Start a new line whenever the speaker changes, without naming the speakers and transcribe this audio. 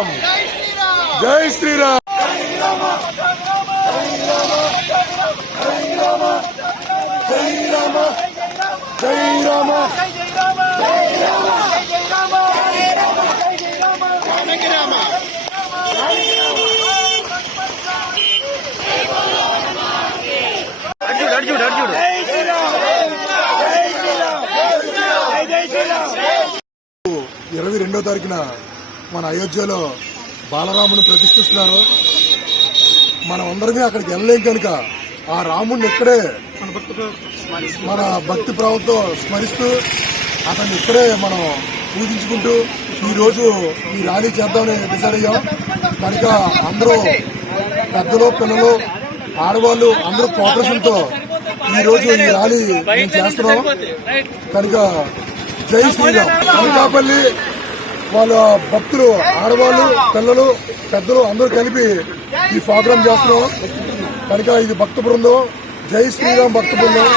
శ్రీరామ్. జై శ్రీరామ్. జై రామ ఇరవై రెండో తారీఖున మన అయోధ్యలో బాలరాముని ప్రతిష్ఠిస్తున్నారు. మనం అందరమే అక్కడికి వెళ్ళలేం కనుక ఆ రాముడిని ఇక్కడే మన భక్తి భావంతో స్మరిస్తూ అతన్ని ఇక్కడే మనం పూజించుకుంటూ ఈరోజు రోజు ఈ ర్యాలీ చేద్దామని డిసైడ్ అయ్యాం. కనుక అందరూ పెద్దలు పిల్లలు ఆడవాళ్ళు అందరూ కోఆపరేషన్ ఈ రోజు ఈ ర్యాలీ మేము చేస్తున్నాం. కనుక జై శ్రీరామ్. అనకాపల్లి వాళ్ళ భక్తులు ఆడవాళ్ళు పిల్లలు పెద్దలు అందరూ కలిపి ఈ ప్రోగ్రాం చేస్తున్నాం. కనుక ఇది భక్త బృందం. జై శ్రీరామ్ భక్త బృందం.